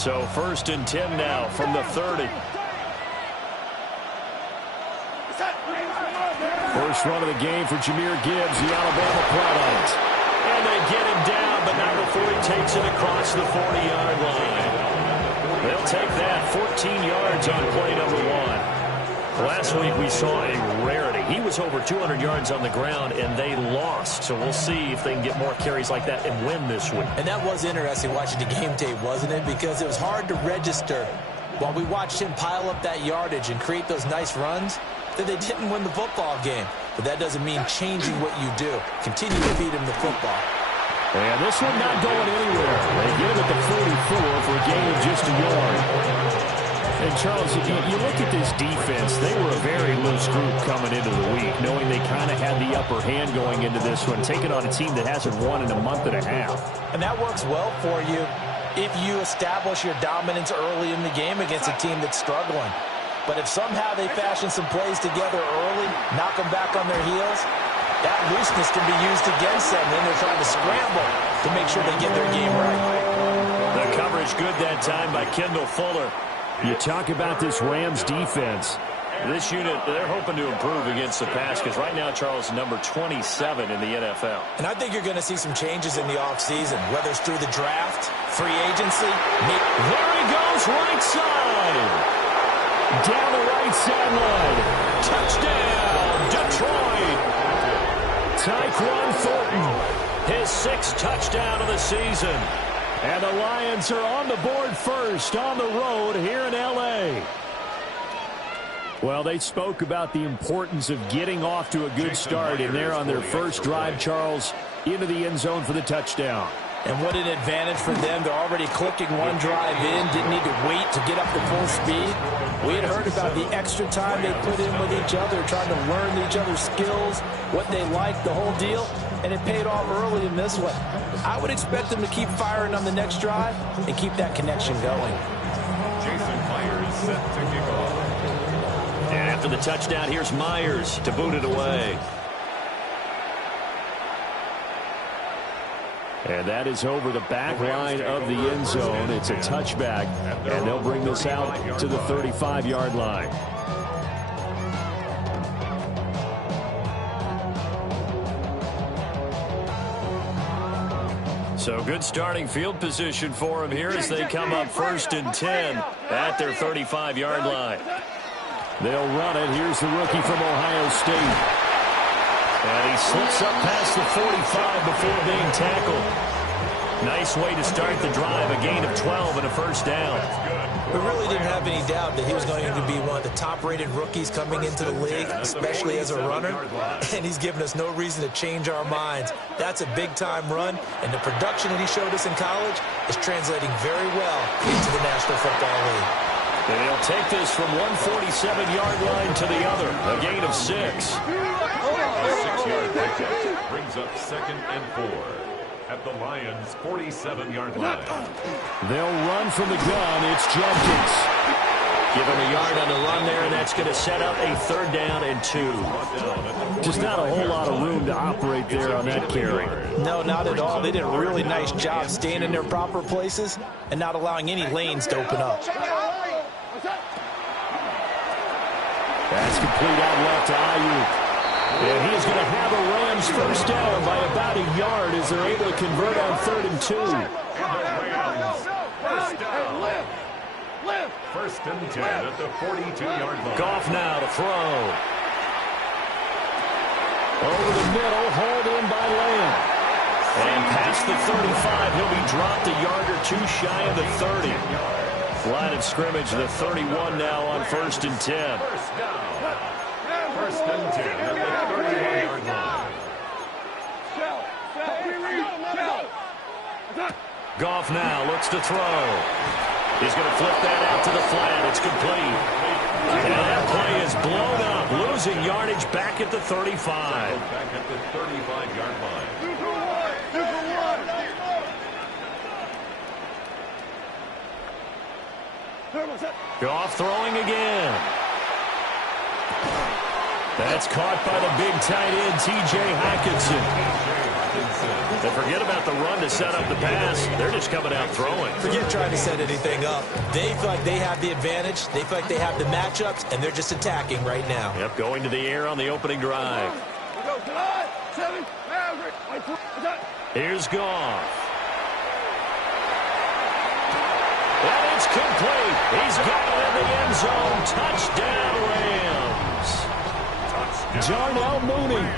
So 1st and 10 now from the 30. First run of the game for Jahmyr Gibbs, the Alabama product. And they get him down, but not before he takes it across the 40-yard line. They'll take that 14 yards on play number 1. Last week we saw a rarity. He was over 200 yards on the ground, and they lost. So we'll see if they can get more carries like that and win this week. And that was interesting watching the game tape, wasn't it? Because it was hard to register while we watched him pile up that yardage and create those nice runs that they didn't win the football game. But that doesn't mean changing what you do. Continue to feed him the football. And this one not going anywhere. They get him at the 44 for a gain of just a yard. And, Charles, you look at this defense, they were a very loose group coming into the week, knowing they kind of had the upper hand going into this one, taking on a team that hasn't won in a month and a half. And that works well for you if you establish your dominance early in the game against a team that's struggling. But if somehow they fashion some plays together early, knock them back on their heels, that looseness can be used against them. Then they're trying to scramble to make sure they get their game right. The coverage good that time by Kendall Fuller. You talk about this Rams defense. This unit, they're hoping to improve against the pass because right now, Charles, number 27 in the NFL. And I think you're going to see some changes in the offseason, whether it's through the draft, free agency. There he goes, right side. Down the right sideline. Touchdown, Detroit. Tyquan Thornton, his 6th touchdown of the season. And the Lions are on the board first on the road here in L.A. Well, they spoke about the importance of getting off to a good start in there on their first drive, Charles, into the end zone for the touchdown. And what an advantage for them. They're already clicking one drive in, didn't need to wait to get up to full speed. We had heard about the extra time they put in with each other, trying to learn each other's skills, what they like, the whole deal, and it paid off early in this one. I would expect them to keep firing on the next drive and keep that connection going. Jason Myers set to kick off. And after the touchdown, here's Myers to boot it away. And that is over the back line of the end zone. It's a touchback, and they'll bring this out to the 35-yard line. So good starting field position for them here as they come up 1st and 10 at their 35-yard line. They'll run it. Here's the rookie from Ohio State. And he slips up past the 45 before being tackled. Nice way to start the drive, a gain of 12 and a first down. We really didn't have any doubt that he was going to be one of the top-rated rookies coming into the league, especially as a runner. And he's given us no reason to change our minds. That's a big-time run, and the production that he showed us in college is translating very well into the National Football League. And he'll take this from 147-yard line to the other, a gain of 6. A 6-yard pickup brings up 2nd and 4 at the Lions' 47-yard line. They'll run from the gun. It's Jenkins. Give him a yard on the run there, and that's going to set up a 3rd down and 2. Just not a whole lot of room to operate there on that carry. No, not at all. They did a really nice job staying in their proper places and not allowing any lanes to open up. That's complete out left to Ayuk. And he's going to have a Rams first down by about a yard as they're able to convert on 3rd and 2. First down. 1st and 10 at the 42-yard line. Goff now to throw. Over the middle, hauled in by Lamb. And past the 35, he'll be dropped a yard or 2 shy of the 30. Line of scrimmage, the 31 now on 1st and 10. First down. 1st and 10 at the 31-yard line. Goff now looks to throw. He's going to flip that out to the flat. It's complete. And that play is blown up, losing yardage back at the 35. Back at the 35-yard line. Goff throwing again. That's caught by the big tight end, T.J. Hockenson. They forget about the run to set up the pass. They're just coming out throwing. Forget trying to set anything up. They feel like they have the advantage. They feel like they have the matchups, and they're just attacking right now. Yep, going to the air on the opening drive. Here's Goff. And it's complete. He's got it in the end zone. Touchdown, Rams. Darnell Mooney,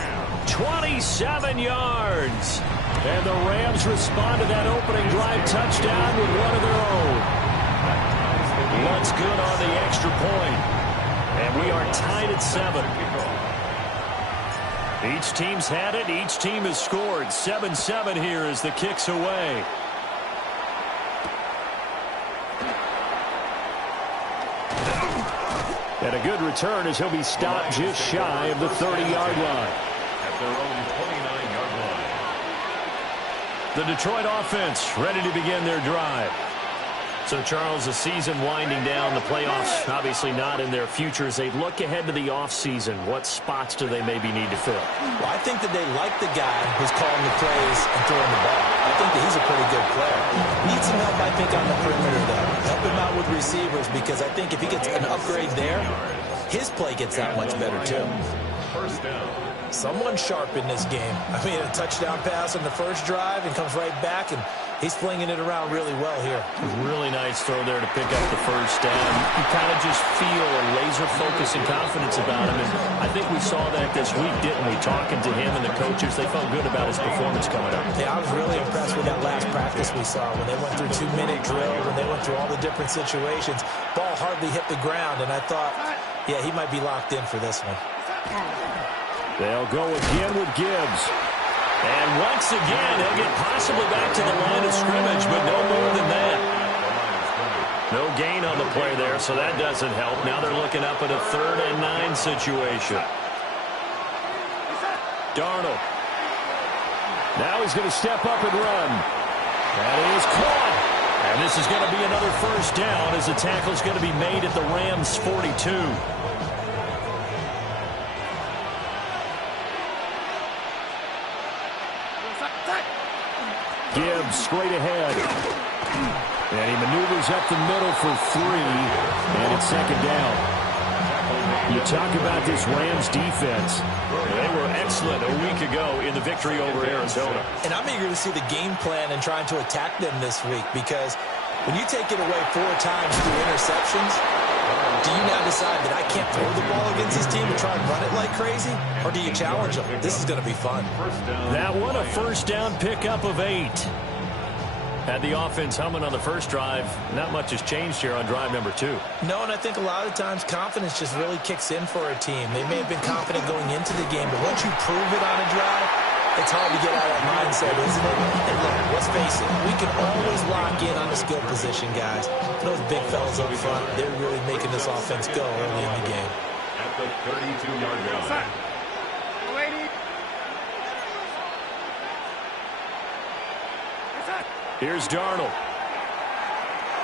27 yards. And the Rams respond to that opening drive touchdown with one of their own. What's good on the extra point? And we are tied at 7. Each team's had it. Each team has scored. 7-7 here as the kick's away. And a good return as he'll be stopped just shy of the 30-yard line. At their own 29-yard line. The Detroit offense ready to begin their drive. So, Charles, the season winding down, the playoffs obviously not in their future. As they look ahead to the offseason, what spots do they maybe need to fill? Well, I think that they like the guy who's calling the plays and throwing the ball. I think that he's a pretty good player. Needs some help, I think, on the perimeter, though. Help him out with receivers, because I think if he gets an upgrade there, his play gets that much better, too. First down. Someone sharp in this game. I mean, a touchdown pass on the first drive and comes right back, and he's flinging it around really well here. Really nice throw there to pick up the first down. You kind of just feel a laser focus and confidence about him, and I think we saw that this week, didn't we? Talking to him and the coaches, they felt good about his performance coming up. Yeah, I was really impressed with that last practice we saw when they went through 2-minute drill, when they went through all the different situations. Ball hardly hit the ground, and I thought, yeah, he might be locked in for this one. They'll go again with Gibbs. And once again, he'll get possibly back to the line of scrimmage, but no more than that. No gain on the play there, so that doesn't help. Now they're looking up at a 3rd and 9 situation. Darnold. Now he's going to step up and run. That is caught. And this is going to be another first down as the tackle's going to be made at the Rams' 42. Gibbs straight ahead. And he maneuvers up the middle for 3. And it's 2nd down. You talk about this Rams defense. They were excellent a week ago in the victory over Arizona. And I'm eager to see the game plan and trying to attack them this week, because when you take it away 4 times through interceptions, do you now decide that I can't throw the ball against this team and try and run it like crazy? Or do you challenge them? This is going to be fun. That one, a first down pickup of 8. Had the offense humming on the first drive. Not much has changed here on drive number 2. No, and I think a lot of times confidence just really kicks in for a team. They may have been confident going into the game, but once you prove it on a drive, it's hard to get out of that mindset, isn't it? And look, let's face it, we can always lock in on the skill position, guys. Those big fellas up front, they're really making this offense go early in the game. At the 32-yard line. Here's Darnold.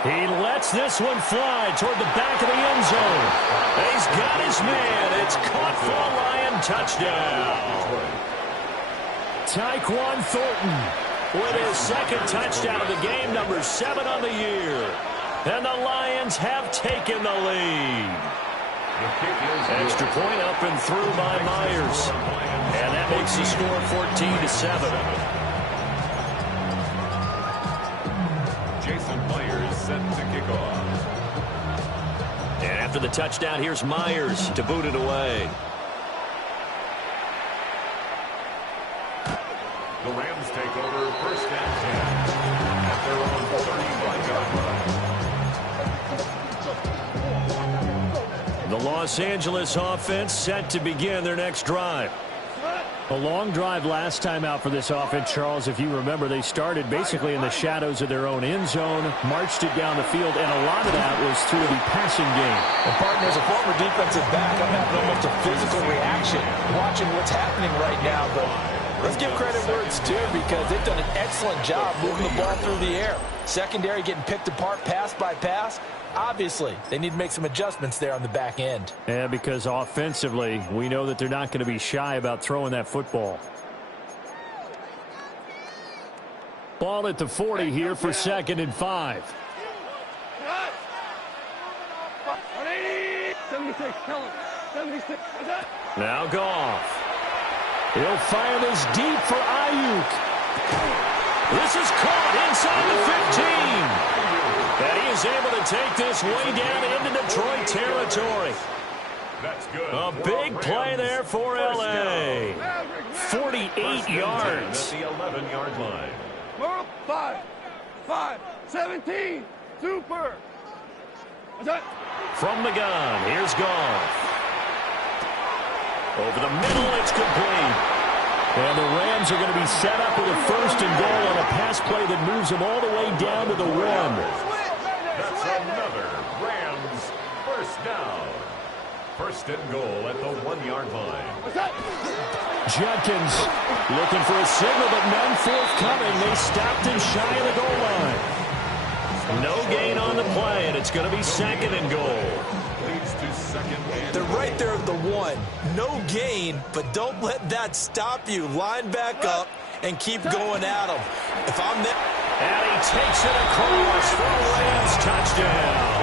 He lets this one fly toward the back of the end zone. He's got his man. It's caught for a Lion touchdown. Tyquan Thornton with his 2nd touchdown of the game, number 7 on the year. And the Lions have taken the lead. Extra point up and through by Myers. And that makes the score 14-7. Jason Myers set to kick off. And after the touchdown, here's Myers to boot it away. The Rams take over 1st and 10 at their own 35-yard line. The Los Angeles offense set to begin their next drive. A long drive last time out for this offense, Charles. If you remember, they started basically in the shadows of their own end zone, marched it down the field, and a lot of that was through the passing game. Well, partner, as a former defensive back, I'm having almost a physical reaction watching what's happening right now, but let's give credit where it's due, because they've done an excellent job moving the ball through the air. Secondary getting picked apart pass by pass. Obviously, they need to make some adjustments there on the back end. Yeah, because offensively, we know that they're not going to be shy about throwing that football. Ball at the 40 here for 2nd and 5. 76, tell him. 76. Now Goff. He'll fire this deep for Ayuk. This is caught inside the 15. And he is able to take this way down into Detroit territory. That's good. A big play there for L.A. 48 yards. At the 11-yard line. 5, 17, super. From the gun, here's Goff. Over the middle, it's complete. And the Rams are going to be set up with a 1st and goal on a pass play that moves them all the way down to the 1. That's another Rams first down. 1st and goal at the 1-yard line. Judkins looking for a signal, but none forthcoming. They stopped him shy of the goal line. No gain on the play, and it's going to be 2nd and goal. Leads to 2nd and They're right there at the 1. No gain, but don't let that stop you. Line back up and keep going at them. If I'm there. And he takes it across for a Rams touchdown.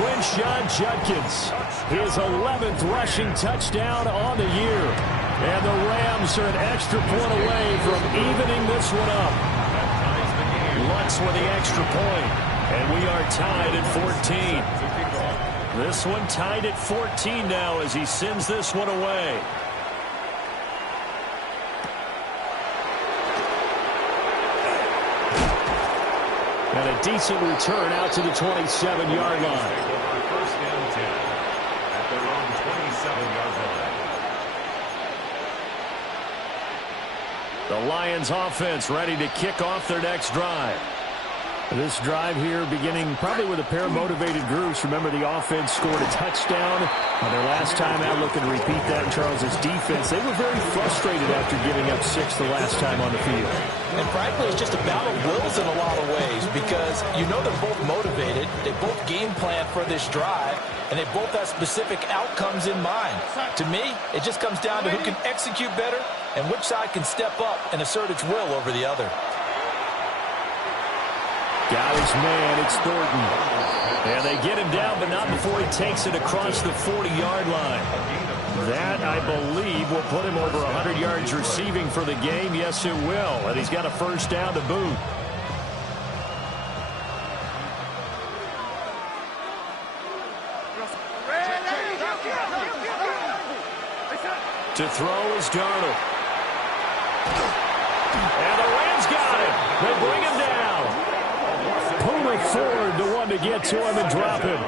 Quinshawn Judkins, his 11th rushing touchdown on the year. And the Rams are an extra point away from evening this one up. Lutz with the extra point. And we are tied at 14. This one tied at 14 now as he sends this one away. And a decent return out to the 27-yard line. 1st and 10 at their own 27-yard line. The Lions offense ready to kick off their next drive. This drive here beginning probably with a pair of motivated groups. Remember, the offense scored a touchdown on their last time out. Looking to repeat that in Charles's defense. They were very frustrated after giving up 6 the last time on the field. And frankly, it's just a battle of wills in a lot of ways because you know they're both motivated. They both game plan for this drive, and they both have specific outcomes in mind. To me, it just comes down to who can execute better and which side can step up and assert its will over the other. Got his man, it's Thornton. And they get him down, but not before he takes it across the 40-yard line. That, I believe, will put him over 100 yards receiving for the game. Yes, it will. And he's got a 1st down to boot. To throw is Darnold. And the Rams got him. They bring him down. Puma Ford, the one to get to him and drop him.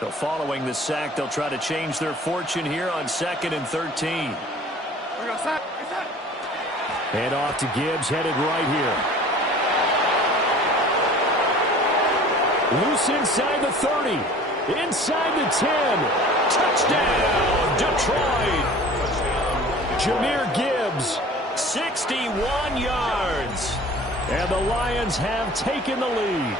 So following the sack, they'll try to change their fortune here on 2nd and 13. Hand off to Gibbs, headed right here. Loose inside the 30. Inside the 10. Touchdown, Detroit. Jahmyr Gibbs, 61 yards. And the Lions have taken the lead.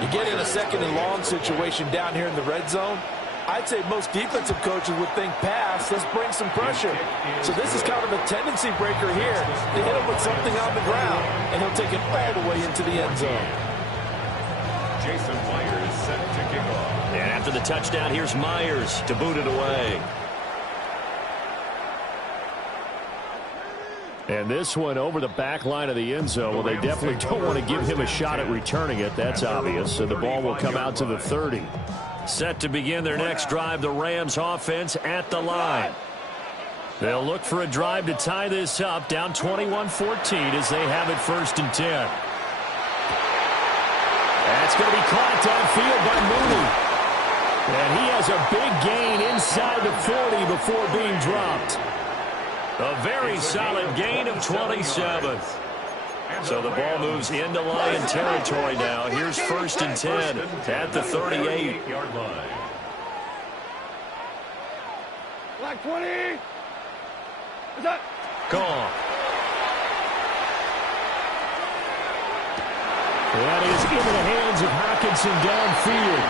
You get in a 2nd and long situation down here in the red zone. I'd say most defensive coaches would think pass. Let's bring some pressure. So this is kind of a tendency breaker here to hit him with something on the ground, and he'll take it all the way into the end zone. Jason Myers set to kick off. And after the touchdown, here's Myers to boot it away. And this one over the back line of the end zone. Well, they definitely don't want to give him a shot at returning it. That's obvious. So the ball will come out to the 30. Set to begin their next drive, the Rams offense at the line. They'll look for a drive to tie this up, down 21-14 as they have it 1st and 10. That's going to be caught downfield by Mooney. And he has a big gain inside the 40 before being dropped. A very solid gain of 27. So the ball moves into Lion territory now. Here's 1st and 10 at the 38-yard line. Black 20. Gone. That is into the hands of Hockenson downfield.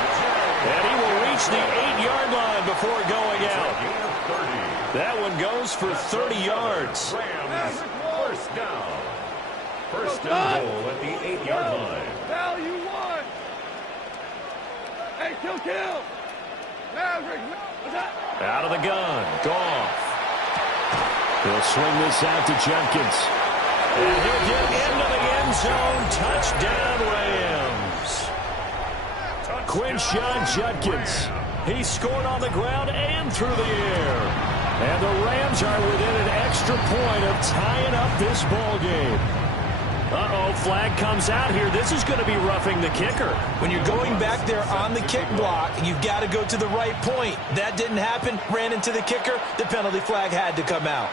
And he will reach the 8-yard line before going out. That one goes for 30 yards. Rams, first down. First and goal at the 8-yard line. Val, you won. Hey, kill. Maverick, what's that? Out of the gun, Goff. He'll swing this out to Jenkins. And he'll get into the end zone. Touchdown, Rams. Quinshon Judkins. He scored on the ground and through the air. And the Rams are within an extra point of tying up this ball game. Uh-oh, flag comes out here. This is going to be roughing the kicker. When you're going back there on the kick block, you've got to go to the right point. That didn't happen. Ran into the kicker. The penalty flag had to come out.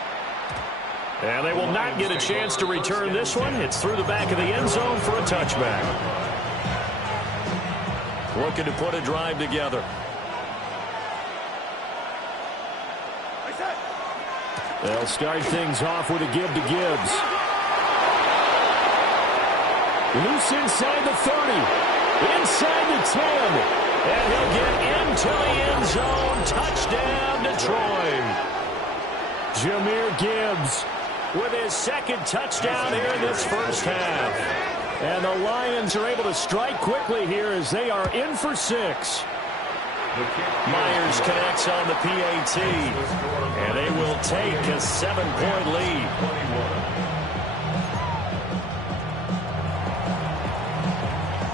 And they will not get a chance to return this one. It's through the back of the end zone for a touchback. Looking to put a drive together. They'll start things off with a give to Gibbs. Loose inside the 30. Inside the 10. And he'll get into the end zone. Touchdown, Detroit. Jahmyr Gibbs with his second touchdown here in this first half. And the Lions are able to strike quickly here as they are in for 6. Myers connects on the PAT. And they will take a 7-point lead.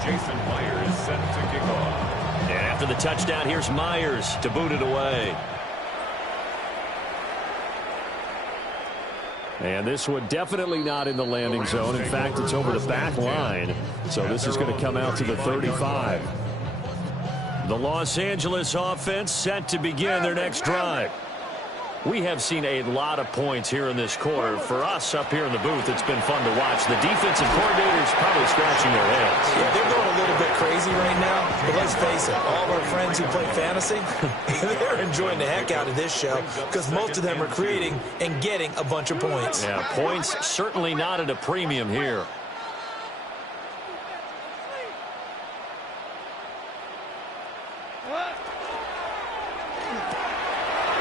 Jason Myers set to kick off. And after the touchdown, here's Myers to boot it away. And this one definitely not in the landing zone. In fact, it's over the back line. So this is going to come out to the 35. The Los Angeles offense set to begin their next drive. We have seen a lot of points here in this quarter. For us up here in the booth, it's been fun to watch. The defensive coordinators probably scratching their heads. Yeah, they're going a little bit crazy right now. But let's face it, all of our friends who play fantasy, they're enjoying the heck out of this show because most of them are creating and getting a bunch of points. Yeah, points certainly not at a premium here.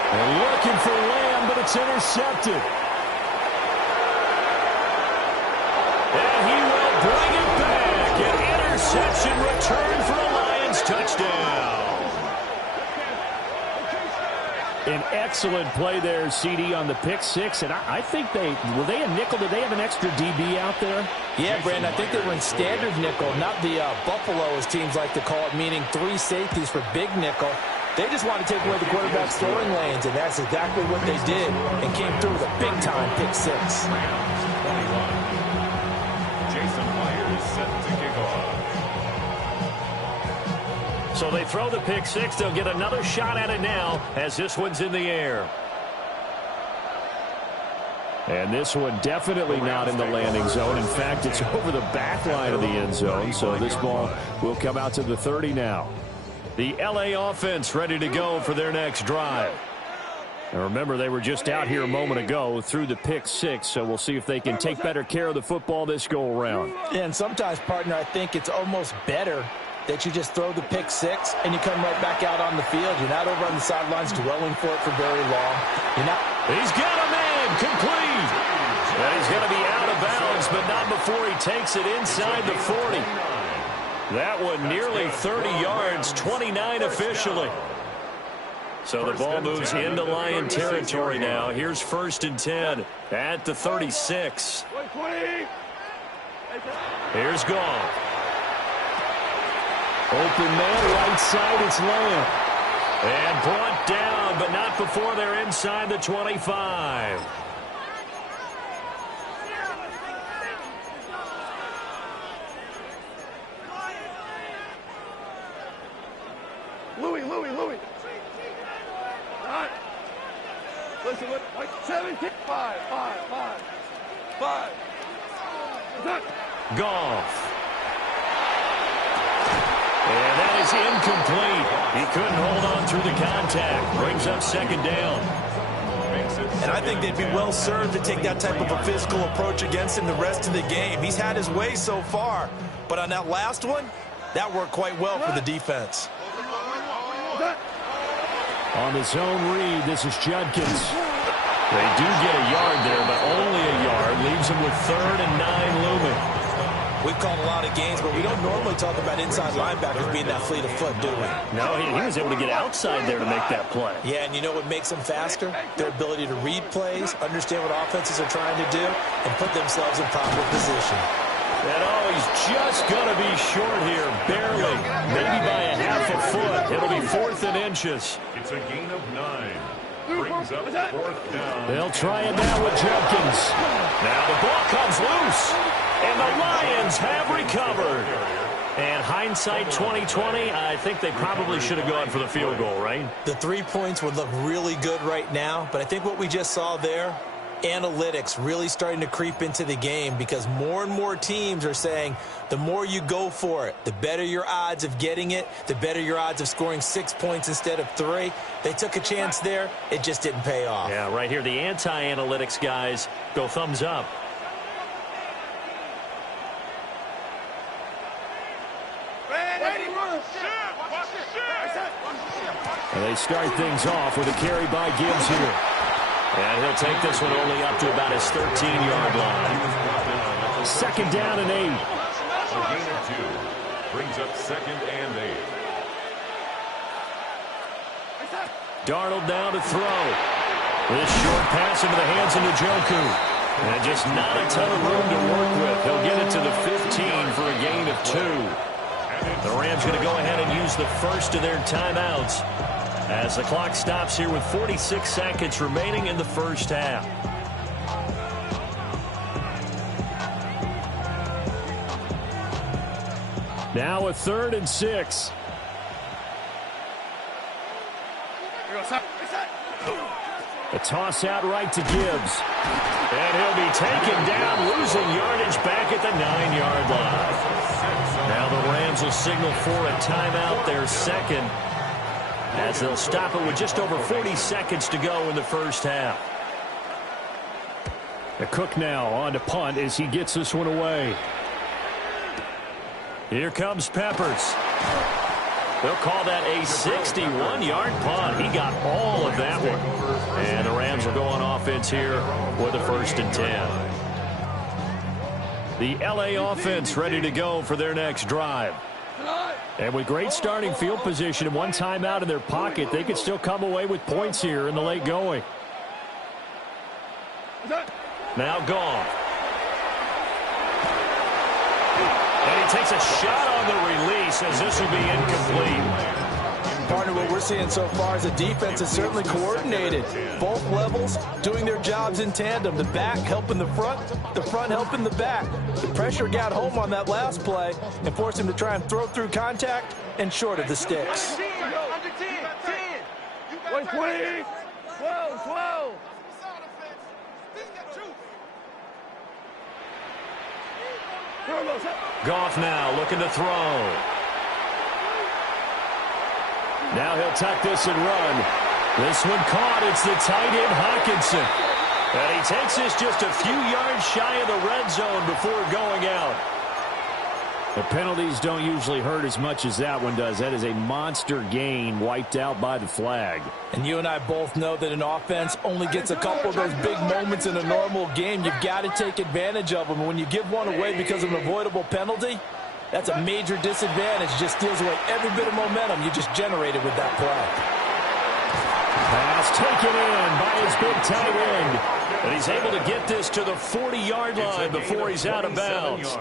And looking for Lamb, but it's intercepted. And he will bring it back. An interception return for a Lions touchdown. An excellent play there, CD, on the pick six. And I think were they a nickel? Did they have an extra DB out there? Yeah, Brandon, I think they were in standard nickel, not the Buffalo, as teams like to call it, meaning 3 safeties for big nickel. They just want to take away the quarterback's throwing lanes, and that's exactly what they did and came through with a big-time pick six. 21. Jason Myers set to kick off. So they throw the pick six. They'll get another shot at it now as this one's in the air. And this one definitely not in the landing zone. In fact, it's over the back line of the end zone. So this ball will come out to the 30 now. The LA offense ready to go for their next drive. And remember, they were just out here a moment ago through the pick six, so we'll see if they can take better care of the football this go-around. And sometimes, partner, I think it's almost better that you just throw the pick six and you come right back out on the field. You're not over on the sidelines dwelling for it for very long. You're not. He's got a man complete. And he's going to be out of bounds, but not before he takes it inside the 40. That one nearly 30 yards, 29 officially. So the ball moves into Lion territory now. Here's 1st and 10 at the 36. Here's Goff. Open man, right side, it's Lamb. And brought down, but not before they're inside the 25. Louis. Not. Listen, 17. 5. Goff. And that is incomplete. He couldn't hold on through the contact. Brings up 2nd down. And I think they'd be well served to take that type of a physical approach against him the rest of the game. He's had his way so far. But on that last one, that worked quite well for the defense. On the zone read, this is Judkins. They do get a yard there, but only a yard. Leaves them with 3rd and 9 looming. We've called a lot of games, but we don't normally talk about inside linebackers being that fleet of foot, do we? No, he was able to get outside there to make that play. Yeah, and you know what makes them faster? Their ability to read plays, understand what offenses are trying to do, and put themselves in proper position. And he's just going to be short here, barely, maybe by a half a foot. It'll be 4th and inches. It's a gain of 9. Brings up 4th down. They'll try it now with Judkins. Now the ball comes loose, and the Lions have recovered. And hindsight 2020, I think they probably should have gone for the field goal, right? The 3 points would look really good right now, but I think what we just saw there, analytics really starting to creep into the game, because more and more teams are saying the more you go for it, the better your odds of getting it, the better your odds of scoring 6 points instead of 3. They took a chance there. It just didn't pay off. Yeah, right here, the anti-analytics guys go thumbs up. And they start things off with a carry by Gibbs here. And he'll take this one only up to about his 13-yard line. 2nd down and 8. A gain of 2. Brings up 2nd and 8. Darnold now to throw. This short pass into the hands of Njoku. And just not a ton of room to work with. He'll get it to the 15 for a gain of 2. The Rams going to go ahead and use the first of their timeouts as the clock stops here with 46 seconds remaining in the first half. Now a 3rd and 6. A toss out right to Gibbs. And he'll be taken down, losing yardage back at the 9-yard line. Now the Rams will signal for a timeout, their second, as they'll stop it with just over 40 seconds to go in the first half. The Cook now on to punt as he gets this one away. Here comes Peppers. They'll call that a 61-yard punt. He got all of that one. And the Rams will go on offense here with a 1st and 10. The LA offense ready to go for their next drive. And with great starting field position and one timeout in their pocket, they could still come away with points here in the late going. Now Goff. And he takes a shot on the release as this will be incomplete. Partner, what we're seeing so far is the defense is certainly coordinated. Both levels doing their jobs in tandem. The back helping the front helping the back. The pressure got home on that last play and forced him to try and throw through contact and short of the sticks. Under 10. 20. 12. Goff now looking to throw. Now he'll tuck this and run. This one caught. It's the tight end Hawkinson. And he takes this just a few yards shy of the red zone before going out. The penalties don't usually hurt as much as that one does. That is a monster gain wiped out by the flag. And you and I both know that an offense only gets a couple of those big moments in a normal game. You've got to take advantage of them. And when you give one away because of an avoidable penalty, that's a major disadvantage. Just steals away every bit of momentum you just generated with that play. Pass taken in by his big tight end. And he's able to get this to the 40-yard line before he's out of bounds.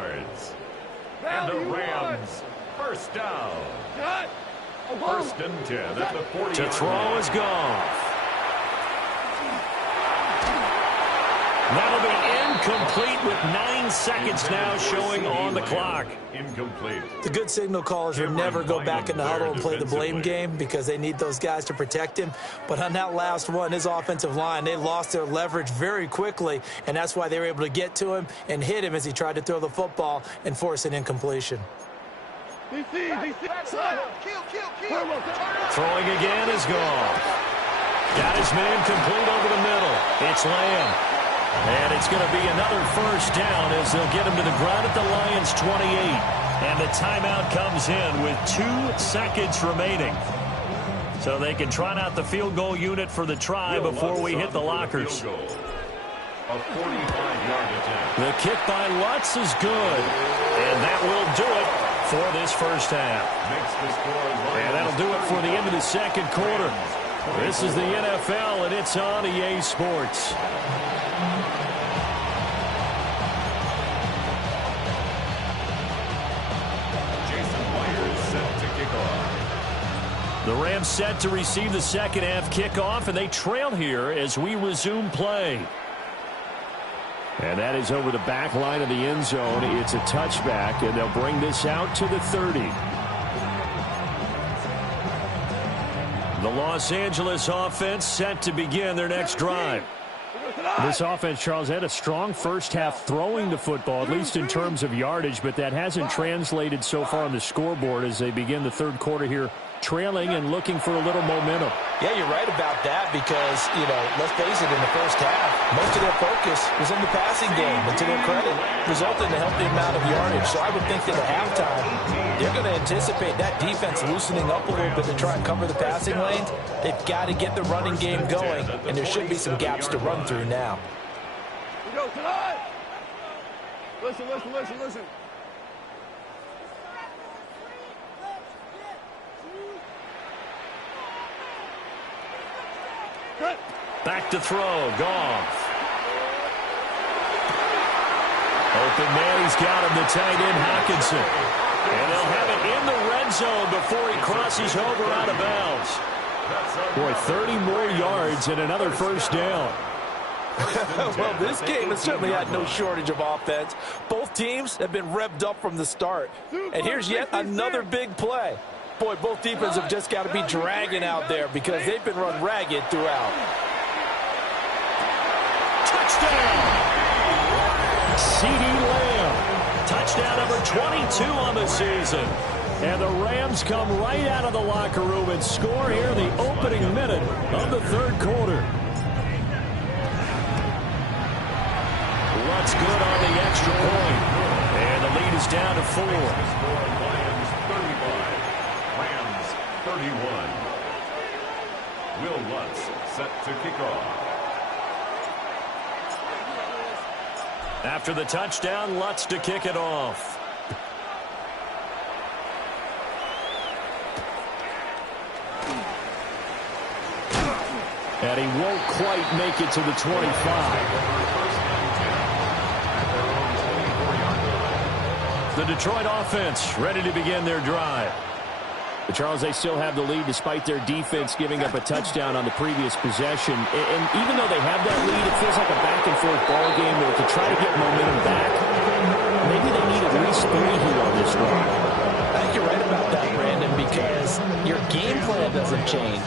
And the Rams, 1st down. 1st and 10 at the 40. To throw is Goff. That'll be incomplete with 9 seconds now showing on the clock. Incomplete. The good signal callers will never go back in the huddle and play the blame game because they need those guys to protect him. But on that last one, his offensive line, they lost their leverage very quickly, and that's why they were able to get to him and hit him as he tried to throw the football and force an incompletion. Throwing again is Goff. Got his man complete over the middle. It's Lamb. And it's going to be another first down as they'll get him to the ground at the Lions' 28. And the timeout comes in with 2 seconds remaining. So they can trot out the field goal unit for the try before we hit the lockers. A 45-yard attempt. The kick by Lutz is good. And that will do it for this first half. And that'll do it for the end of the second quarter. This is the NFL, and it's on EA Sports. The Rams set to receive the second half kickoff, and they trail here as we resume play. And that is over the back line of the end zone. It's a touchback, and they'll bring this out to the 30. The Los Angeles offense set to begin their next drive. This offense, Charles, had a strong first half throwing the football, at least in terms of yardage, but that hasn't translated so far on the scoreboard as they begin the third quarter here, trailing and looking for a little momentum. Yeah, you're right about that because, let's face it, in the first half, most of their focus was in the passing game, and to their credit, resulted in a healthy amount of yardage. So I would think that at halftime, they're going to anticipate that defense loosening up a little bit to try and cover the passing lanes. They've got to get the running game going, and there should be some gaps to run through now. Listen. Back to throw, Goff. Open man, he's got him, the tight end, Hockenson. And they'll have it in the red zone before he crosses over out of bounds. Boy, 30 more yards and another first down. Well, this game has certainly had no shortage of offense. Both teams have been revved up from the start. And here's yet another big play. Boy, both defenses have just got to be dragging out there because they've been run ragged throughout. Touchdown! CeeDee Lamb. Touchdown number 22 on the season. And the Rams come right out of the locker room and score here in the opening minute of the third quarter. What's good on the extra point. And the lead is down to 4. Lions 35, Rams 31. Will Lutz set to kick off. After the touchdown, Lutz to kick it off. And he won't quite make it to the 25. The Detroit offense ready to begin their drive. But Charles, they still have the lead despite their defense giving up a touchdown on the previous possession. And even though they have that lead, it feels like a back-and-forth ball game where to try to get momentum back, maybe they need at least 3 here on this drive. I think you're right about that, Brandon, because your game plan doesn't change.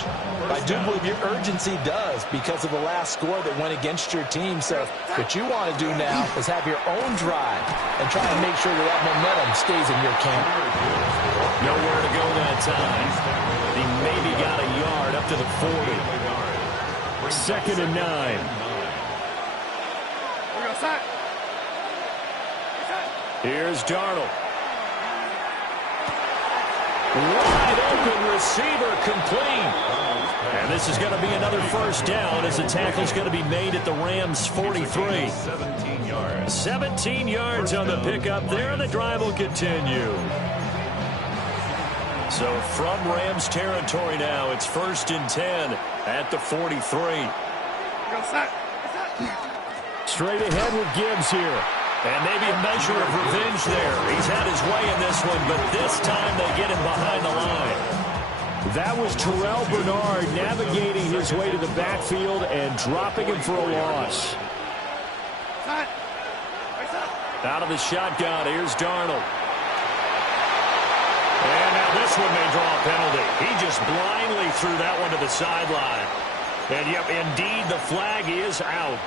I do believe your urgency does because of the last score that went against your team. So what you want to do now is have your own drive and try and make sure that that momentum stays in your camp. Nowhere to go that time. He maybe got a yard up to the 40. Second and 9. Here's Darnold. Wide open receiver, complete. And this is going to be another first down as the tackle's going to be made at the Rams' 43. 17 yards. 17 yards on the pickup there, and the drive will continue. So from Rams territory now, it's 1st and 10 at the 43. Straight ahead with Gibbs here. And maybe a measure of revenge there. He's had his way in this one, but this time they get him behind the line. That was Terrell Bernard navigating his way to the backfield and dropping him for a loss. Out of the shotgun, here's Darnold. And now this one may draw a penalty. He just blindly threw that one to the sideline. And yep, indeed, the flag is out.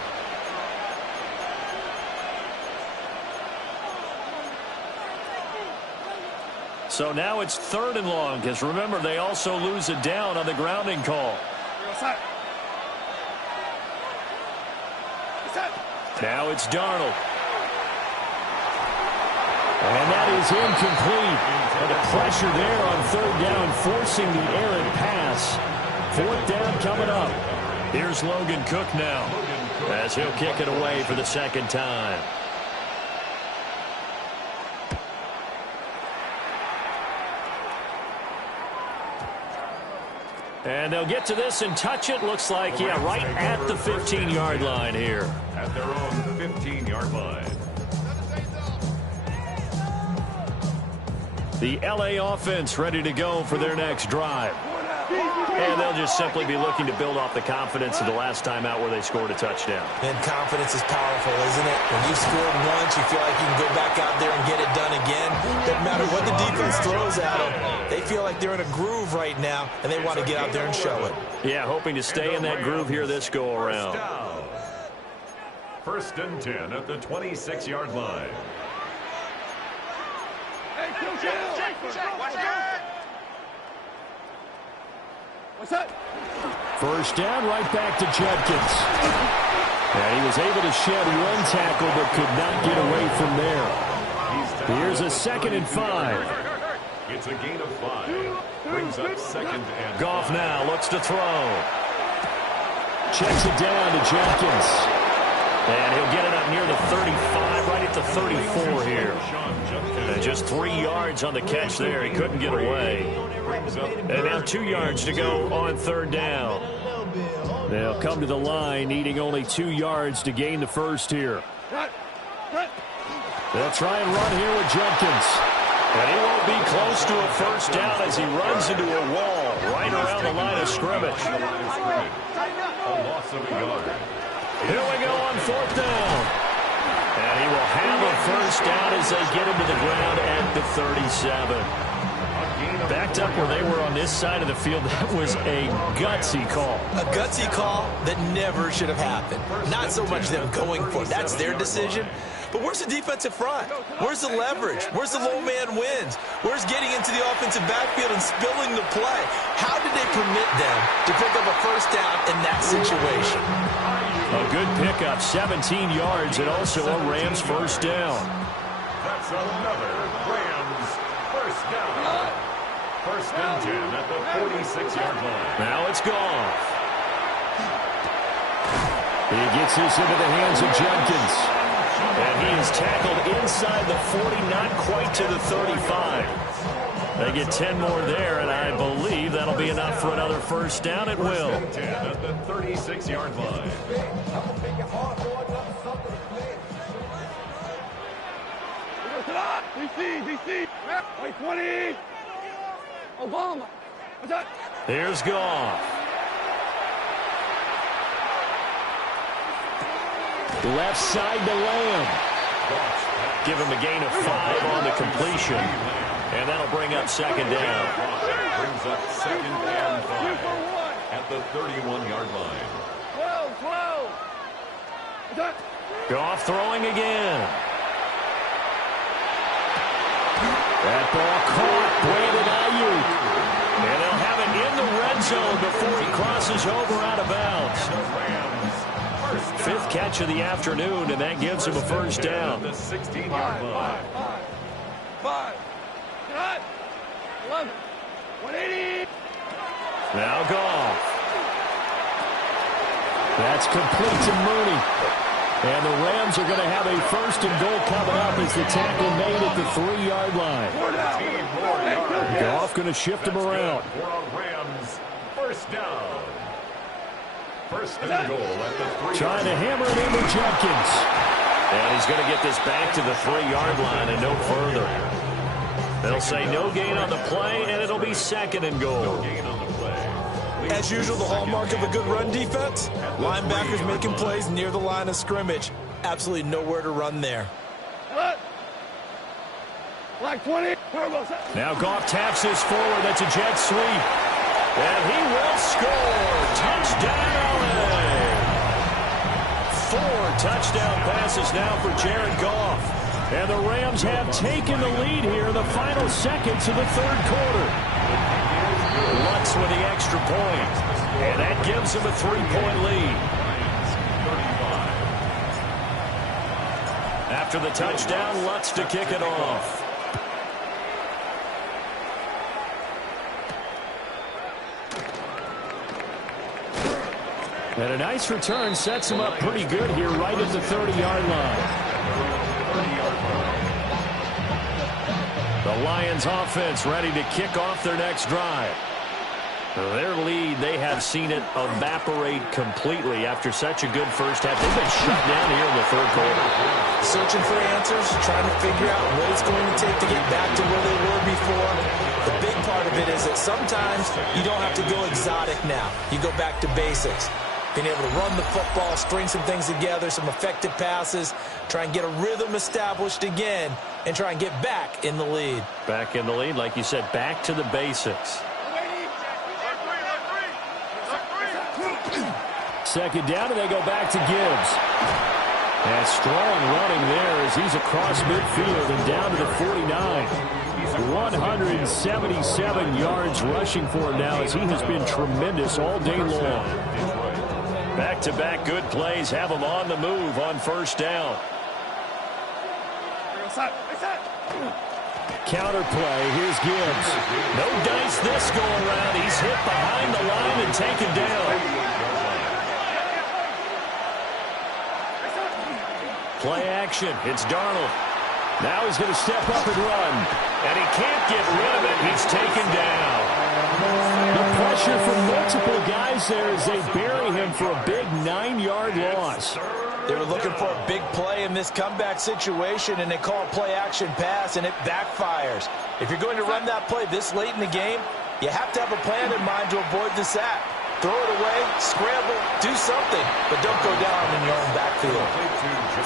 So now it's 3rd and long, because remember, they also lose it down on the grounding call. Now it's Darnold. And that is incomplete. And the pressure there on third down, forcing the errant pass. Fourth down coming up. Here's Logan Cook now, as he'll kick it away for the second time. And they'll get to this and touch it. Looks like, yeah, right at the 15-yard line here. At their own 15-yard line. The LA offense ready to go for their next drive. And they'll just simply be looking to build off the confidence of the last time out where they scored a touchdown. And confidence is powerful, isn't it? When you scored once, you feel like you can go back out there and get it done again. Doesn't matter what the defense throws at them. They feel like they're in a groove right now, and they want to get out there and show it. Yeah, hoping to stay in that groove here this go-around. First and 10 at the 26-yard line. What's that? First down, right back to Judkins. And he was able to shed one tackle, but could not get away from there. Here's a 2nd and 5. It's a gain of 5. Brings up 2nd and 5. Goff now looks to throw. Checks it down to Judkins. And he'll get it up near the 35, right at the 34 here. And just 3 yards on the catch there. He couldn't get away. And now 2 yards to go on third down. They'll come to the line, needing only 2 yards to gain the first here. They'll try and run here with Judkins. And he won't be close to a first down as he runs into a wall right around the line of scrimmage. A loss of a yard. Here we go on fourth down. And he will have a first down as they get him to the ground at the 37. Backed up where they were on this side of the field. That was a gutsy call. A gutsy call that never should have happened. Not so much them going for it. That's their decision. But where's the defensive front? Where's the leverage? Where's the low man wins? Where's getting into the offensive backfield and spilling the play? How did they permit them to pick up a first down in that situation? A good pickup, 17 yards, and also a Rams first down. That's another Rams first down. First and 10 at the 46-yard line. Now it's Goff. He gets this into the hands of Judkins. And he is tackled inside the 40, not quite to the 35. They get 10 more there, and I believe that'll be enough for another first down. It will. 10 at the 36-yard line. DC. Wait, 20. Obama. What's that? Here's Goff. Left side to Lamb. Give him a gain of 5 on the completion. And that'll bring up second down. Brings up 2nd and 5 at the 31-yard line. 12. What's that? Goff throwing again. That ball caught. Brandon Ayuk. And they'll have it in the red zone before he crosses over out of bounds. 5th catch of the afternoon, and that gives him a first down. The 16-yard line. 5. 11. 180. Now Goff. That's complete to Mooney. And the Rams are going to have a first and goal coming up as the tackle made at the 3-yard line. Goff going to shift him around. For a Rams first down. First and goal at the 3-yard line. Trying to hammer it into Judkins. And he's going to get this back to the 3-yard line and no further. They'll say no gain on the play, and it'll be second and goal. No gain on the play. As usual, the hallmark of a good run defense, linebackers making plays near the line of scrimmage. Absolutely nowhere to run there. What? Black 20. Now Goff taps this forward. That's a jet sweep. And he will score. Touchdown, LA. 4 touchdown passes now for Jared Goff. And the Rams have taken the lead here in the final seconds of the third quarter. Lutz with the extra point. And that gives him a 3-point lead. After the touchdown, Lutz to kick it off. And a nice return sets him up pretty good here right at the 30-yard line. The Lions offense ready to kick off their next drive. Their lead, they have seen it evaporate completely after such a good first half. They've been shut down here in the third quarter. Searching for answers, trying to figure out what it's going to take to get back to where they were before. The big part of it is that sometimes you don't have to go exotic now. You go back to basics. Being able to run the football, string some things together, some effective passes, try and get a rhythm established again, and try and get back in the lead. Back in the lead, like you said, back to the basics. Second down, and they go back to Gibbs. And strong running there as he's across midfield and down to the 49. 177 yards rushing for him now as he has been tremendous all day long. Back-to-back good plays have him on the move on first down. Counter play, here's Gibbs. No dice this go around. He's hit behind the line and taken down. Play action, it's Darnold. Now he's going to step up and run. And he can't get rid of it. He's taken down. The pressure from multiple guys there as they bury him for a big 9-yard loss. They were looking for a big play in this comeback situation, and they call a play-action pass, and it backfires. If you're going to run that play this late in the game, you have to have a plan in mind to avoid the sack. Throw it away, scramble, do something, but don't go down in your own backfield.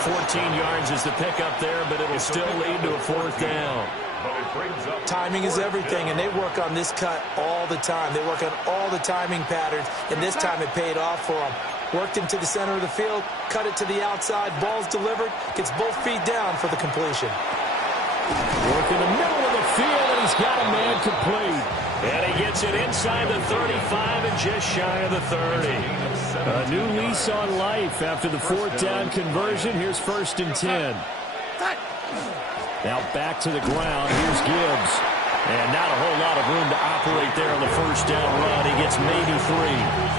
14 yards is the pickup there, but it'll still lead to a fourth down. Timing is everything, and they work on this cut all the time. They work on all the timing patterns, and this time it paid off for them. Worked him to the center of the field, cut it to the outside, ball's delivered, gets both feet down for the completion. Work in the middle of the field, and he's got a man complete. And he gets it inside the 35 and just shy of the 30. A new lease on life after the fourth down conversion. Here's 1st and 10. Now back to the ground. Here's Gibbs. And not a whole lot of room to operate there on the first down run. He gets maybe 3.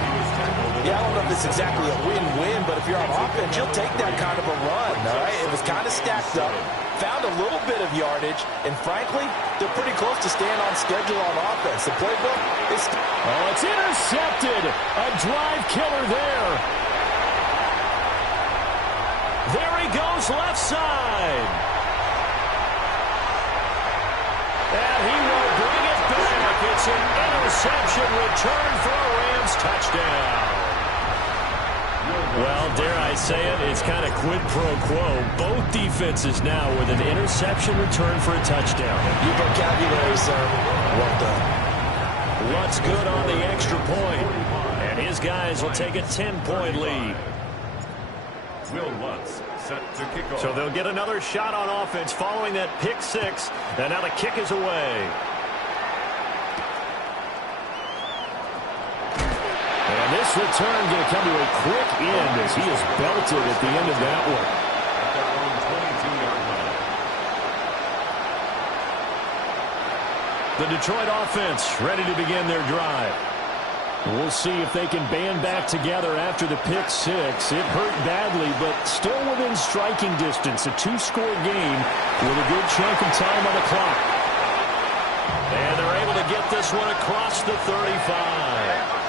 Yeah, I don't know if it's exactly a win-win, but if you're on offense, you'll take that kind of a run, all right? It was kind of stacked up, found a little bit of yardage, and frankly, they're pretty close to staying on schedule on offense. The playbook is... Oh, it's intercepted. A drive killer there. There he goes, left side. And he will bring it back. It's an interception return for a Rams touchdown. Well, dare I say it, it's kind of quid pro quo. Both defenses now with an interception return for a touchdown. Your vocabulary, sir. Well done. Lutz good on the extra point. And his guys will take a 10-point lead. Will Lutz set to kick off. So they'll get another shot on offense following that pick six. And now the kick is away. And this return going to come to a quick end as he is belted at the end of that one. At their own 22-yard line. The Detroit offense ready to begin their drive. We'll see if they can band back together after the pick six. It hurt badly, but still within striking distance. A 2-score game with a good chunk of time on the clock. And they're able to get this one across the 35.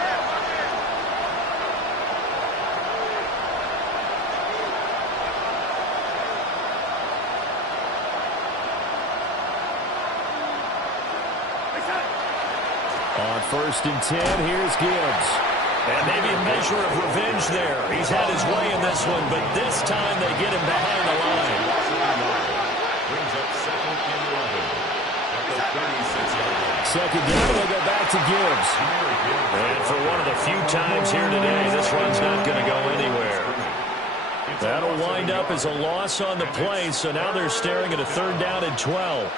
On 1st and 10, here's Gibbs. And maybe a measure of revenge there. He's had his way in this one, but this time they get him behind the line. Brings up 2nd and 11. At the 36-yard line. Second down, they go back to Gibbs. And for one of the few times here today, this run's not going to go anywhere. That'll wind up as a loss on the play, so now they're staring at a 3rd down and 12.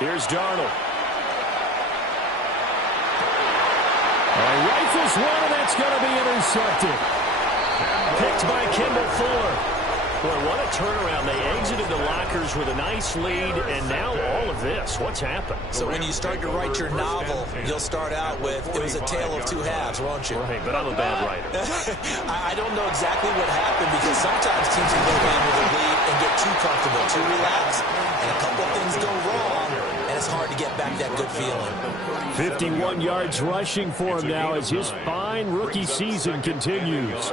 Here's Darnold. Rifles one, and that's going to be intercepted. Picked by Kendall Fuller. Boy, what a turnaround. They exited the lockers with a nice lead, and now all of this. What's happened? So when you start to write your novel, you'll start out with, it was a tale of two halves, won't you? Right, but I'm a bad writer. I don't know exactly what happened, because sometimes teams can go in with a lead and get too comfortable, too relaxed, and a couple of things go wrong, and it's hard to get back that good feeling. 51 yards rushing for him now as his fine rookie season continues.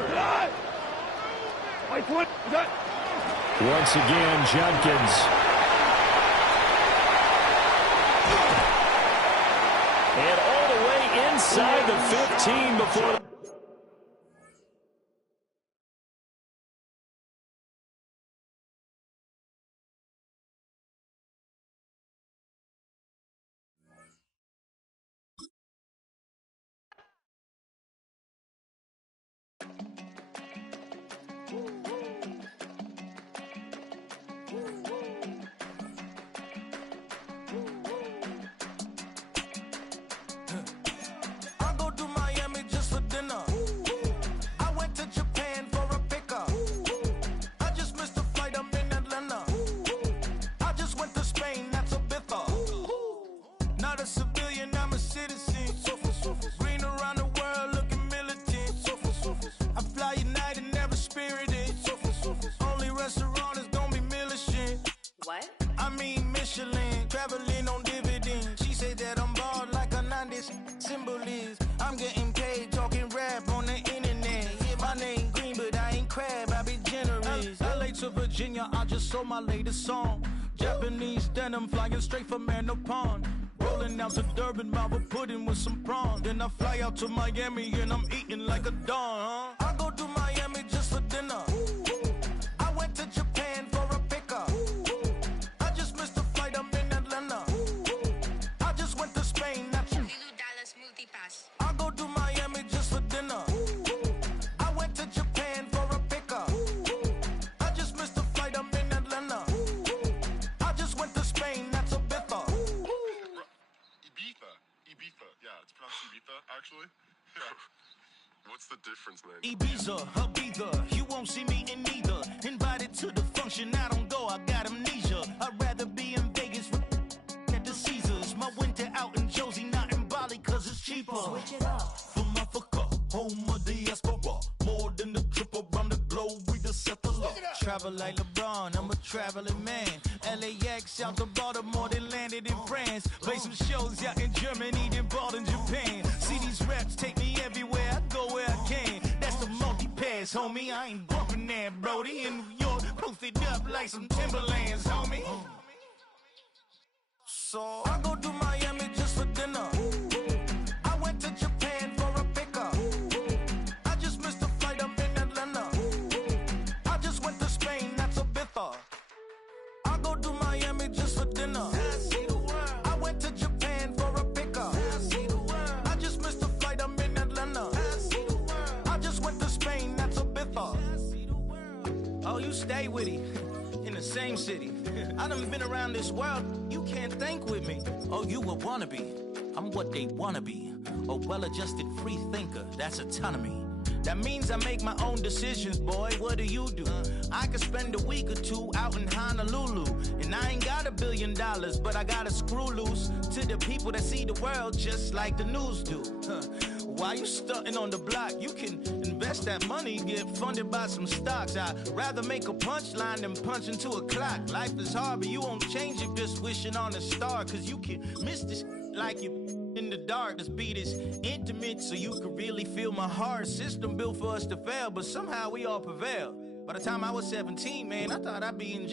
Once again, Judkins. And all the way inside the 15 before... I just sold my latest song. Japanese denim flying straight from Manopon. Rolling out to Durban, Marvel pudding with some prawns. Then I fly out to Miami and I'm eating like a don. I go to Miami just for dinner. I went to Japan for a pickup. I just missed a flight, I'm in Atlanta. I just went to Spain, that's $1 smoothie pass. I go to Miami just for dinner. I went to Japan for a pickup. I just missed a flight, I'm in Atlanta. I just went to Spain, that's a Ibiza. Ibiza. Yeah, it's pronounced Ibiza, actually. What's the difference, man? Ibiza, Ibiza, you won't see me in neither. Invited to the function, I don't go, I got amnesia. I'd rather be in Vegas at the Caesars. My winter out in Josie, not in Bali, cause it's cheaper. Switch it up. From Africa, home of the diaspora. More than the trip around the globe, we just set the law. Travel like LeBron, I'm a traveling man. LAX out to Baltimore, then landed in France. Play some shows out in Germany, then bought in Japan. See these reps take me everywhere, I go where I can. That's the multi-pass, homie. I ain't bumping that, Brody. In New York, posted up like some Timberlands, homie. So I go to Miami just for dinner. I went to Japan for a pickup. I just missed a flight, I'm in Atlanta. I just went to Spain, that's Ibiza. I go to Miami just for dinner. I went to Japan for a pickup. I just missed a flight, I'm in Atlanta. I just went to Spain, that's Ibiza. Oh, you stay with it. In the same city. I done been around this world, you can't think with me. Oh, you a wannabe, I'm what they wanna be. A well-adjusted free thinker, that's autonomy. That means I make my own decisions, boy, what do you do? I could spend a week or two out in Honolulu. And I ain't got $1 billion, but I got a screw loose to the people that see the world just like the news do. While you stunting on the block, you can invest that money, get funded by some stocks. I'd rather make a punchline than punch into a clock. Life is hard, but you won't change it just wishing on a star. Cause you can miss this like you in the dark. This beat is intimate, so you can really feel my heart. System built for us to fail, but somehow we all prevail. By the time I was 17, man, I thought I'd be in jail.